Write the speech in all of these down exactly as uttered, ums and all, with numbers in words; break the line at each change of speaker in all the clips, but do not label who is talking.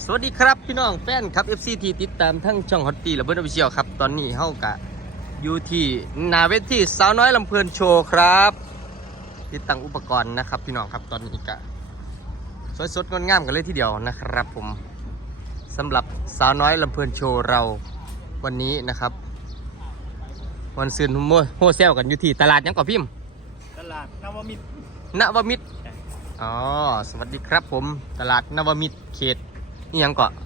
สวัสดีครับพี่น้องแฟนครับ เอฟ ซี ที่ติดตามทั้งช่องฮอตตี้และเบิร์ดออฟฟิเชียลครับตอนนี้เฮากะอยู่ที่นาเวทีสาวน้อยลำเพลินโชว์ครับติดตั้งอุปกรณ์นะครับพี่น้องครับตอนนี้กะสวยสดงดงามกันเลยทีเดียวนะครับผมสำหรับสาวน้อยลำเพลินโชว์เราวันนี้นะครับวันซืนโมโฮเซลกันอยู่ที่ตลาดยังก่อพิมพ์
ตลาดนวมิตร
นวมิตรอ๋อสวัสดีครับผมตลาดนวมิตรเขตนี่ยังเกาะ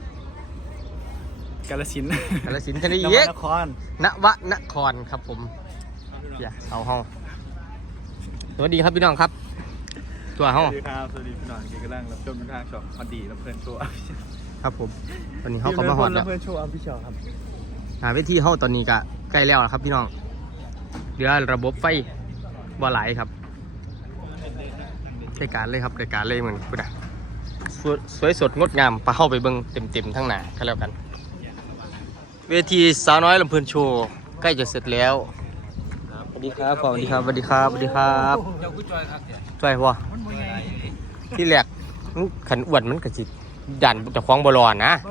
กาฬสินธุ์
กาฬสินธุ์คดี
น
เย
ว
อะ
นคร
นวนครครับผมเดี๋ยวเอาห้องสวัสดีครับพี่น้องครับตัวห้อง
สวัสดีครับสวัสดีพี่น้องที่กำลังรับชมทางช่องพอดีลำเพลินโชว์
ครับผมวันนี้เขาเขามาหอดแล้ว
ลำเพลินโชว์อัมพิชอครับ
หาเวทีเขาตอนนี้ก็ใกล้แล้วครับพี่น้องเหลือระบบไฟบ่หลายครับรายการเลยครับรายการเลยเหมือนพูดอะสวยสดงดงามพาเข้าไปเบิ้งเต็มๆทั้งหน้าก็แล้วกันเวทีสาวน้อยลำเพลินโชว์ใกล้จะเสร็จแล้วสวัสดีครับสวัสดีครับสวัสดีครับสวัสดีครับเจ้าคุณจอยครับจอยพ่อที่แรกขันอ้วนมันกระจิตดันจะคล้องบอลอนนะ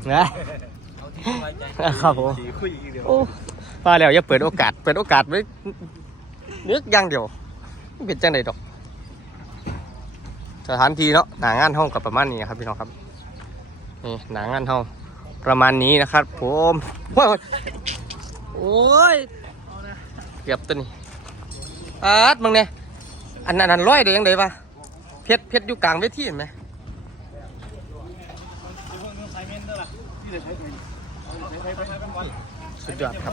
นะครับผมโอ้มาแล้วอย่าเปิดโอกาสเปิดโอกาสไว้นึกอย่างเดียวไม่เป็นจังใดดอกสถานที่เนาะหนางานห้องกับประมาณนี้ครับพี่น้องครับนี่หนางานห้องประมาณนี้นะครับผมโอ้ยเกือบตัวนี้อาดมึงเนี่ยอันนั้นอันร้อยเดี๋ยวยังไงวะเพชรเพชรอยู่กลางเวทีเห็นไหมสุดยอดครับ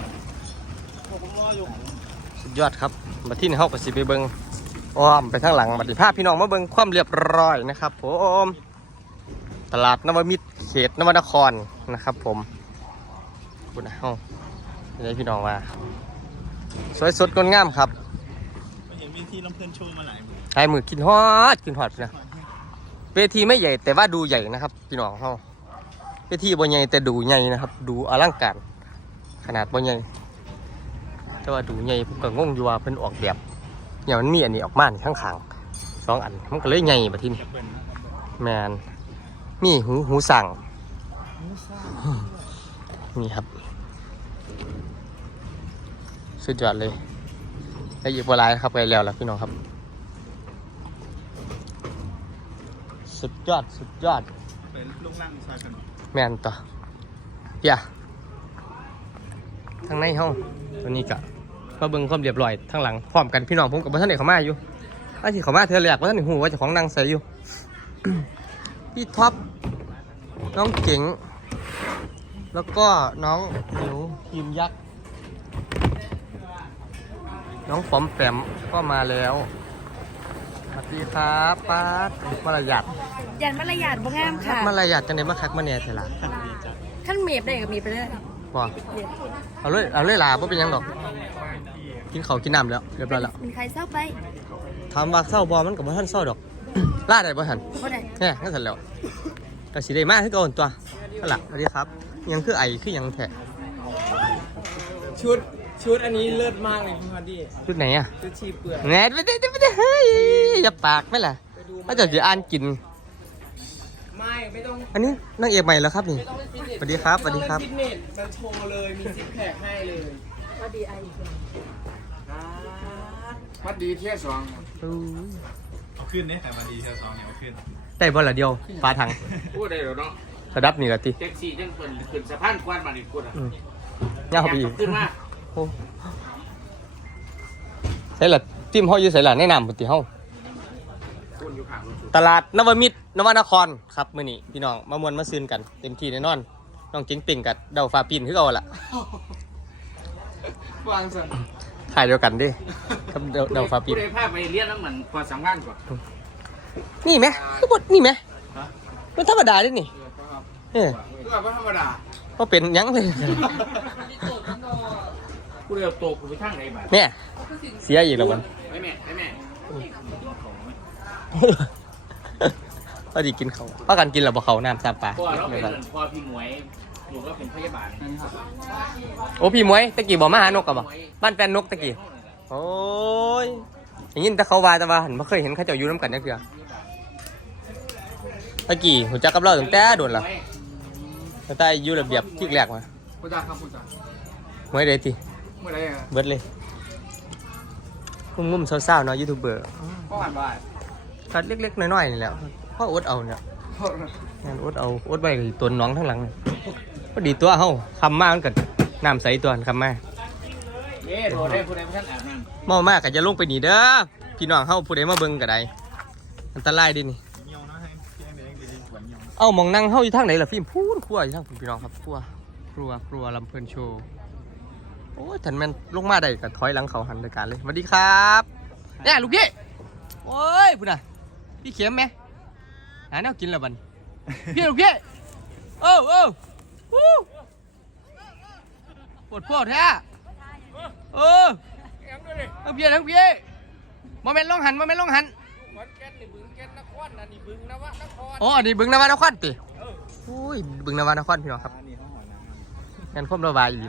สุดยอดครับมาที่นี่เขาก็สิไปเบิ้งอ้อมไปทางหลังบัดนี้พาพี่น้องมาเบิ่งความเรียบร้อยนะครับผมตลาดนวมิตรเขตนวนครนะครับผมคุณนะห้องนี่พี่น้องมาสวยสดงดงามครับ
เห็นมีที่ลำเพลินโชว์มาหลายมือ
หลายมือกินฮอดกินฮอดนะเวทีไม่ใหญ่แต่ว่าดูใหญ่นะครับพี่น้องห้องเวทีบ่ใหญ่แต่ดูใหญ่นะครับดูอลังการขนาดบ่ใหญ่แต่ว่าดูใหญ่ผมก็งงอยู่ว่าเพิ่นออกแบบเนี่ยมันมีอันนี้ออกมาข้างขางสองอันมันก็เลยใหญ่แบบที่นี่แมนมีหูหูสั่งนี่ครับสุดยอดเลยแล้วอีกเวลาครับไปแล้วล่ะพี่น้องครับสุดยอดสุดยอด
เป็นลุงนั่งชายกัน
แมนต่อเดี๋ยวทางในห้องตัวนี้กะมาเบิ่งความเรียบร้อยทั้งหลังพร้อมกันพี่น้องผมกับท่านเด็กเขามาอยู่ถ้าที่เขามาเธอแหลกว่าท่านเด็กหูว่าจะของนางใส่อยู่ พี่ท็อปน้องเก๋งแล้วก็น้องหนูทีมยักษ์น้องฟอมแปมก็มาแล้วสวัสดีครับป้ามารยาท
ยันมารยาทบ่งามค่ะ
มารยาทจังได๋มาคักมาแหน่เถอะล่ะ
ท่านเมียบได้ก็มีไปเลย
บ่เอาเลยเอาเลยล่ะบ่เป็นหยังดอกกินข้าวกินน้ำแล้วเรียบร้อยแล้ว
มีใครเศร้าไป
ถามว่าเศร้าบ่มันก็บ่ทันเศร้าดอกล่าได้บ่ทัน
บ่ได้
แหน่งั้นเสร็จแล้วก็สิได้มาคือเก่าตัวนั่นล่ะสวัสดีครับยังคือไอคือหยังแท้
ชุดชุดอันนี้เลิศมากเลยคุณพอดี
ชุดไหนอ่ะ
ชุดชีเปลือย
แหน่ไม่ได้ไม่ได้เฮ้ยอย่าปากไม่ล่ะถ้าจะสิอ่านกิน
ไม่ไม่ต้อง
อันนี้นางเอกใหม่แล้วครับนี่สวัสดีครับสวัสดีครับ
ฟิตเนสมาโชว์เลยมีซิกแพคให้เลย
พอดีไอ
พอดีเที่ยวสอง
เอาขึ้นเนี่ยแต่มาดีเที่ยวสองเนี่ยเอาขึ้น
ได้บอลละเดียวฟ้าถัง
พูดได้หรอเนาะ
ระดับนี่ละที
แท็กซี่จังเปิดขึ้นสะพานกวนมาดิพูดอ่ะ
เงาไปอีก
ขึ้นมา
โอ้ใส่ละจิ้มเขาอยู่ใส่ละแนะนำปกติเขาตลาดนวมิตรนวนครครับมื้อนี้พี่น้องมามวนมาซื้อกันเต็มที่แน่นอนน้องเจ๋งปิ่งกับเดาฟ้าปิ่นคือเอาล่ะ
วางสัน
ถ่ายเดียวกันดิครับเดาเดาฟ้าปิ่น
ผู้ใดพาไปเรียนน้ำมันพอสำคัญกว่า
นี่ไหมคือบทนี่ไหมมันธรรมดาดินี่เออ
คือแบบว่าธรรมดา
ก็เป็นยังเลย
ผู้ใดโตกูไปทางไหนบ้าง
เนี่ยเสียอีกแล้วมัน
ไอ้แม่ไอ้แม่
พอดีกินเขาพากันกินหรือเปล่าเขาน้ำซาปลา
พ่อเราเป็นพ่อพี่หมวยหนูก็เป็นพยาบาล
โอ้พี่หมวยตะกี้บอกมาหานกกับบ่บ้านแฟนนกตะกี้โอ้ยอย่างนี้แต่เขาวาแต่ว่าหันไม่เคยเห็นเขาเจ้าอยู่น้ำกันนี่คือตะกี้หูจักกับเราตั้งแต่โดนละตั้งแต่อยู่ระเบียบที่แรกมา
ผู้จ้าครับผู้จ้า
เมื่อใดที
เมื่อไรอ่ะ
เบิดเลยงุ่มๆเศร้าๆเนาะยูทูบเบอร์
พ่อหันบ่าย
คัดเล็กๆน้อยๆนี่แหละพ่ออดเอาเนี่ยงานอดเอาอดไว้กับตัวน้องทั้งหลังพอดีตัวเฮาคำมากมันกันน้ำใสตัวคำมาก
เย้โดดได้ผู้ใดผู้ท่านอาบน้ำ
เมามากก็จะลงไปหนีเด้อพี่น้องเฮาผู้ใดมาเบิ่งก็ได้อันตรายเดินี่
เหี่ยวนะให้เพียงเด็กดีๆกว่าเหี่ยว
เอ้ามองนั่งเฮาอยู่ทางไหนล่ะฟิล์มพูดครัวอยู่ทางคุณพี่น้องครับครัวครัวครัวลำเพลินโชว์โอ้ยถันแม่นลงมาได้ก็ถอยหลังเขาหันรายการเลยสวัสดีครับเนี่ยลูกพี่โอ้ยพุ่นน่ะพี่เข็มไหมหาแนวกินแล้วบันพี่ลูกพี่โอ้โอ้วู้ปวดปวดแท้เออทั้งพี่ทั้งพี่มาเม็นลงหันมาเม็นลงหันอ๋ออันนี้บึงนวานครติโอ้ยบึงนวานครพี่น้องครับ
อันนี้เขาหอน้ำ
งานควบระบายอยู่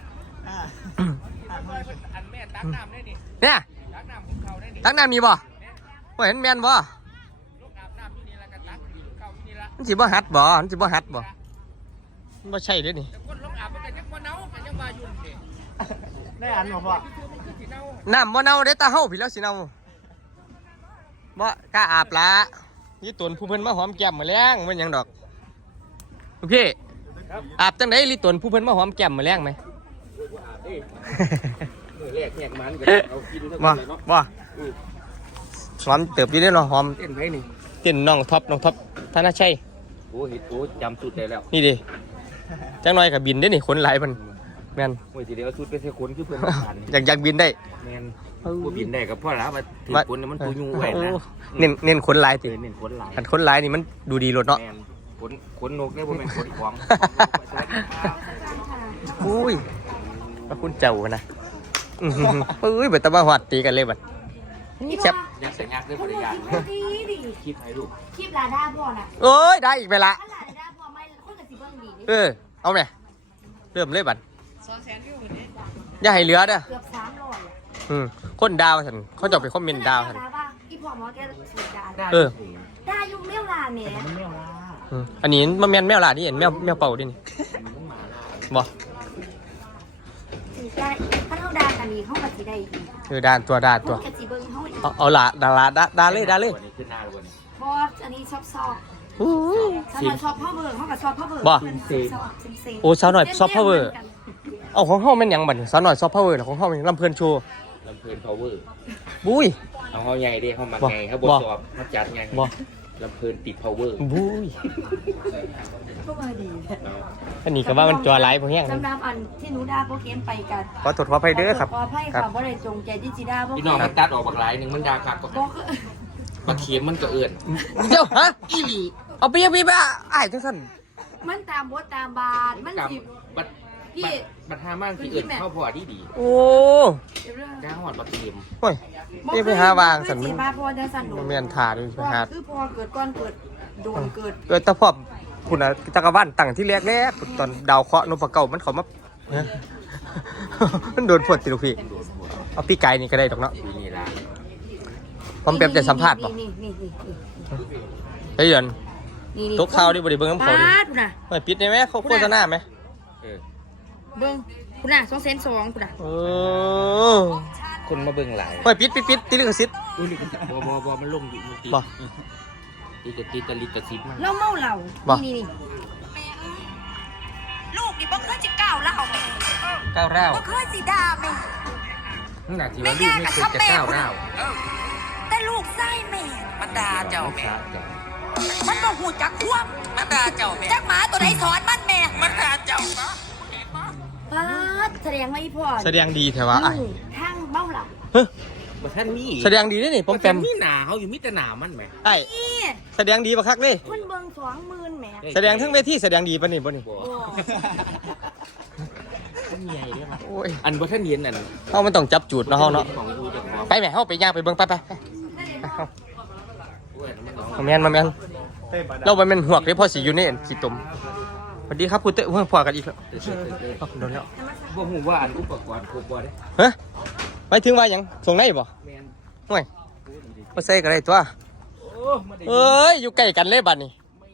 อันแม่ตักน้ำได้นี่
เนี่ย
ตักน้ำของเขาได้นี่
ตักน้ำมีบ่บ่เห็นแมนบ่
ลูกอาบน้ำที่นี่แล้วก็ตักอยู่เขาที่นี่ละ
มันสิบ่ฮัดบ่มันสิบ่ฮัดบ่มันบ่ใช่เด้นี่
แต่คนลูกอาบมันก็ยังบ่เน่าก็ยังมายุ่นเด็ก
ได้อันบ่พ่อ
คือมันคือสีเน่า
น้ำบ่เน่าเด้ตาเฮาพี่แล้วสิเน่าบ่กล้าอาบละนี่ตนผู้เพิ่นมาหอมแก้มมาแล้งมันหยังดอกลูกพี่อาบจังได๋ลิตนผู้เพิ่นมาหอมแก้มมาแล้งไหม
มือแรกแหกมันก็เอากินเท่า
บ่
กันเลยเนาะ
บ่หอมเติบอยู่เด้เนาะหอม
เต้นไผนี่
เต้นน้องท็อปน้องท็อปธนชัย
โอ้เห็ดโอ้จำสุดได้แล้ว
นี่ดิจังน้อยก็บินได้นี่คนหลายเพิ่นแม่น
โอ้ยสิเดี๋ยวสุดไปใส่คนคือเพิ่นผ่าน
อยากอยากบินได้
แม่นผู้บินได้กับพ่อละมาถึงคนมันปูยุ่งไว้นะ
โอ้เน้นเน้นคนหลาย
เอ
ติ
อเน้นคนหลาย
อันคนหลายนี่มันดูดีรถเนาะ
แม่นขนขนนกเนี่ยบ่แม่นขนของ
อุ้ยพระคุณเจ้านะอื้อหืออุ้ยเบิดตะมาหวัดตีกันเลยบัดนี่แซ่บ
ยังสัญญาด้วยภรรยา
ดีดิ
คิดให้ลูก
คลิปลาด้าพ่อน่ะ
โอ้ยได้อีกไปละ
ถ้าลาด้าพ่อไม่คนกับสิเบิ้งดี
เออเอาไหมเริ่มเลยบัดอย่าให้เหลือเด้อ
เกือบสามร้อย
อืมคนดาวสันเขาจะไปคอมเมนต์ดาวสัน
ว่าอีพ่อหมอแกฉีดยา
เออ
ได้ยุ่งเมี่ยวลาเนี่ย
อืมอันนี้มันแมวแมวหลานี่เห็นแมวแมวเป่าดินี่บ่
ฉีดได้ถ้าเท่าดากันนี้เขากับสีได้อีก
เออด่านตัวด่าน
ค
ตัวน
กับสีเบิ้งเขาอีก
เอาเอาหลาดาราดาดาเลยดาเลย
วันนี้ขึ้นหน้าวันนี้
พออันนี้ชอบซอก
อู้ย
สมัยชอบพ่อเบิร์เขากับชอบพ่อเบิร์
บ่
ชอบซิมเซ่
โอ้สาวหน่อยซอฟต์พาวเวอร์ เอาของเฮาแม่นหยังบัดนี้สาวหน่อยซอฟต์พาวเวอร์ของเฮาแม่นลำเพลินโชว์
ลำเพลินพาวเวอร์
บุ้ย
เอาเขาใหญ่ดิเขามา
บ่
ไงเขาบ
บ่
ทสอบเขาจัดไง
บ่
ลำเพลินติดพาวเวอร์
บุ้ย
ก็มาดี
อันนี้ก็ว่ามันจัวหลายพวกแห้ง
สำหรับอันที่หนูด่าโปรเกมไปกัน
ขอโทษขออภัยเด้อครับ
ขออภัย
ครั
ค่ะ
บ
ว่าได้จงใจที่จีด่าพวก
พี่น้องมันตัดออกบักหลายหนึ่งมันดาคักก็
บอก
บักเขียมมันก็เอื่น
เดี๋ยวฮะอีหลีเอาไปยังไปไปอ้ายจังซั่น
มันตามบทตามบาทมัน
กับ
สิ
บัด
พี่
บัดบัดหามั่งที่เอื่นเข้าพอดีดี
โอ้
เดี๋ยวเรื่อง
จ้าหอดบักเขียม
โอ้ยนี่ไปหาวางสัน
มั
มัน น
มาพอจะสั่นหนู
มันแม่นถ่าด้วย
พ
ไป
อ
หา
คือพอเกิดก้อนเกิดโดนเกิด
เกิดแตะพอบคุณน่ะจักรวาลตั้งที่แรกแรกตอนดาวเคราะห์นพเก่ามันเขามาฮะ มันโดนพวดติลูกพี่
โดนหัว
เอาพี่ไก่นี่ก็ได้ดอกเนาะ
ปีนี้ละ
ผมเปรียบจะสัมภาษณ์บ่
นี่นี่นี่นี่
เฮ้ยเดือน
นี่นี่
ตกข่าวดิบ่ได้เบิ่งน้ำเขาดิ
ปาดพุ่นน่ะ
เฮ้ยปิดได้ไหมเขาโฆษณาไหม
เออ
เบิ้งพุ่นน่ะสองแสนสองพุ่นน่ะ
เออ
คนมาเบิ่งหลาย
เฮ้ยปิดปิดปิดติลิขสิทธิ์
อุ้ยบอบอบอมันลงอยู่มันติด
บ่
ตีจะตีตะลิตะซิดมัน
เราเมาเหล้า
บ่
นี่นี่ลูกนี่บ่เคยสิก้าวเหล้าแม่
ก้าวร้าว
บ่เคยสิด่าแม่
นั่นน่ะที่ว่าลูกไม่เคยจะก้าวร้าว
แต่ลูกไส้แม่
มันด่าเจ้าแม่
มันบ่ฮู้จักควบ
มันด่าเจ้าแม่
จักหมาตัวใดสอนมันแม่
มันด่าเจ้าเนาะ
ปาดแสดงว่าอีพ่อ
แสดงดีแถวะไอ้
อยู่ทางเมาเหล้า
เฮ้ย
บ่ท่านมี
แสดงดีด้วยนี่ปอมแปม
มีหนาเขาอยู่มีแต่หนามันไหม
ไอ้
นี่
แสดงดีปะคักเลย
คนเบิ่งสองหมื่นแหม่
แสดงทั้งเวทีแสดงดีปะนี่ปะนี่
บ่
โอ้
ท่านใหญ่เลยครับ
โอ้ย
อันบ่ท่านเห็นอัน
เฮามันต้องจับจูดเนาะเฮาเนาะ
ของดูจากของ
ไปแหม่เฮาไปย่างไปเบิ่งไปไปไป
โอ้ยมันน้อง
มาแม่นมาแม่นเราไปแม่นหวกเด้พอสิอยู่ในสิตมสวัสดีครับคุณเต้เพิ่งพอกันอีกแล้ว
เตยเตย
อ้าวโดนแล้ว
บ่ฮู้ว่าอันอุปกรณ์ครบบ่ได้
ฮะไปถึงว่าหยังส่งไหนบ่
แม่น
ห่วยบ่ใส่ก็ได้ตัว
โอ้มาได้
เอ้ยอยู่ใกล้กันเลยบัดนี้
ไม่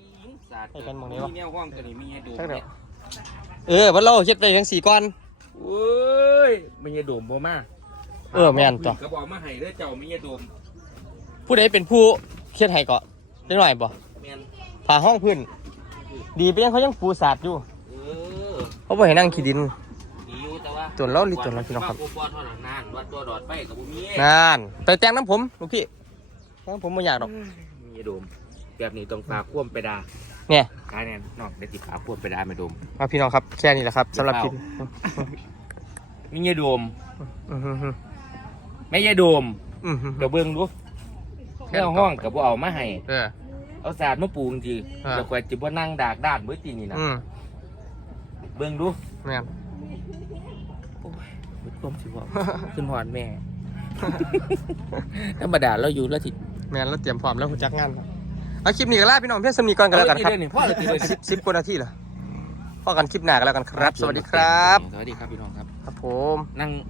าด
ให้กันหม้องนี้วะ
มีแนวห้องตัวนี้มีให้ดู
จักเดี๋ยวเออวันเราเฮ็ดไปทั้งสี่ก้อน
โอ้ยมีให้ดูบ่มา
เออแม่นจ้ะ
ก็บอกมาให้เด้อเจ้ามีให้ดู
ผู้ใดเป็นผู้เฮ็ดให้เกาะได้หน่อยบ่
แม่น
ผ่าห้องพื้นดีไปยังเขายังปูสาดอยู่
เออ
เขาบ่ให้นั่งขี้ดิน
ดีอยู่แต่ว่า
ตัวเราลิตัวเราพี่น้องครับ
ว่าบ่เท่านั้นนานว่าตัวดอดไปก็บ่มี
นานไปแต่งน้ำผมลูกพี่แต่งน้ำผมไม่อยากหรอก
มีให้ดูแบบนี้ต้องปากคว่ำไปดา
เนี่ย
กายแน่นอกได้ติดปากคว่ำไปดาไม่ดม
มาพี่น้องครับแค่นี้แหละครับสำหรับคลิป
มีให้ดู
อือฮึฮึ
ไม่ให้ดู
อือฮึ
เดี๋ยวเบิ่งดูแนวห้องก็บ่เอามาให้
เออ
เอาสาดมาปลูกจริง
อ่า
ๆแล้วก็จิบ่นั่งดากด้านเบิดจริงนี่นะ
อืม
เบิ่งดู
แม่น
โอ้ยเบิดความสิว่า ขึ้นหอดแม่ ธรรมดาเราอยู่แล้วที่
แม่นเราเตรียมพร้อมแล้วคุณจักงานครับเอาคลิปนี้ก็ลาพี่น้องเพียงสำนีก่อนกันแล้วกันครับ
เดี๋ยวนี่พ่อเลยทีเดียว
สิบสิบกว่านาทีเหรอพอกันคลิปหน้ากันแล้วกันครับ สวัสดีครับ
สวัสดีครับพี่น้องครับ
ครับผม
นั่ง